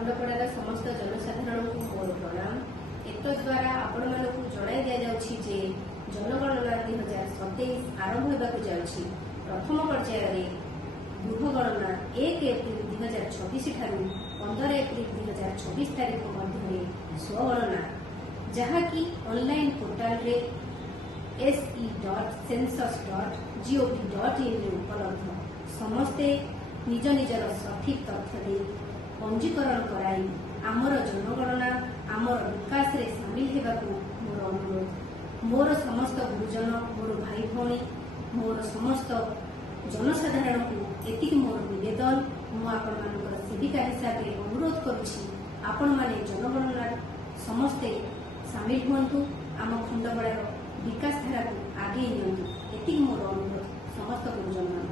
खंडपड़ार समस्त जनसाधारण को मोर प्रणाम। एतद्वारा आपण मानक जणाई दि जाउछि जे जनगणना 2027 आरंभ होगा जाउछि। प्रथम पर्यायर गृह गणना 1 एप्रिल 2026 ठारू 15 एप्रिल 2026 तारीख मध्य स्वगणना जहाँकि ऑनलाइन पोर्टाल रे se.census.gov.in उपलब्ध। समस्ते निज निजर सठिक तथ्य दे पंजीकरण कराई आमर जनगणना आमर विकास रे सामिल हेबाकू मोर अनुरोध। मोर समस्त गुरुजन मोर भाई भौणी मोर समस्त जनसाधारण को एतिक मोर निवेदन मु आपण मानकर सेविका हिसाब से अनुरोध करुछि आपण माने जनगणना समस्ते सामिल हुंतु आम खंडपड़ार विकास धारा को आगे नियंतु एतिक मोर अनुरोध समस्त गुरुजन मान।